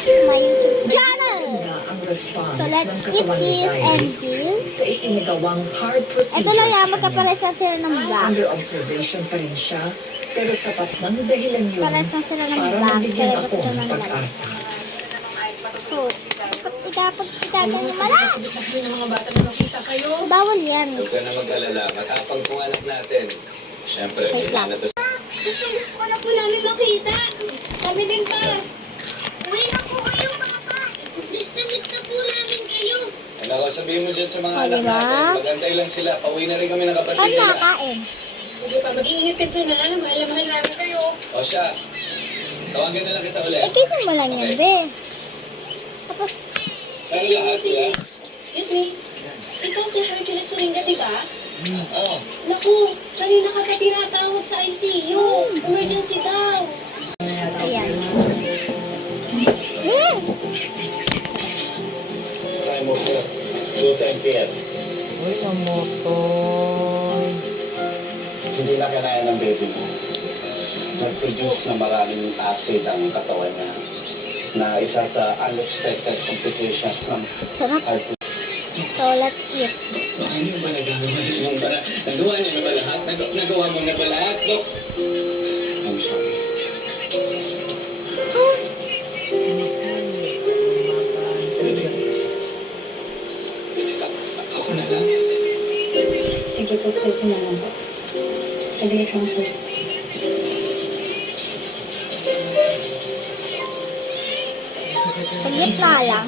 back to my YouTube channel. ang response So let's ng eat katawan ni this and Cyrus this. sa isinagawang hard procedure Ito lang yan, sa kanya. magkapares na sila ng back. Under observation pa rin siya, pero sapat ng dahilan yun Pares na sila ng para back. mabigyan Pero ako gusto ng ng laman. pag-asa. So, pag itagan nyo mala, Ng mga bata na makita kayo. bawal yan. Huwag ka na mag-alala. Matapang tong anak natin. Siyempre, Wait may lang. na to. Gusto ko na po namin makita. Kami din pa. Uwi na po kayo mga pa. Miss na po namin kayo. Ano ko sabihin mo dyan sa mga O, anak diba? natin? Magantay lang sila. Pauwi na rin kami ng kapatid Saan nila. nakain? Sige pa, mag-iingat ka dyan na. Mahal namin kayo. O siya, tawagan na lang kita ulit. Eh, tingnan mo lang yan, Okay. be. Tapos, Pero lahat, kuya. Excuse me. Ikaw si Hercules Suringa, di ba? Oo. Naku, kanina ka pa tinatawag sa ICU. Emergency daw. ayan. Try mo po. 2 PM. Uy, ang motor. Hindi na kailangan ng baby mo. Nag-produce na maraming acid ang katawan niya na isa sa unexpected complications ng Sarap. heart. So, let's eat. Ano ba nagawa mo ba? Nagawa niyo na ba lahat? Nagawa mo na ba lahat, Dok? I'm sorry. Ako na lang. Sige po, pwede na lang po. Sabi ko sir. Sa gitna lang.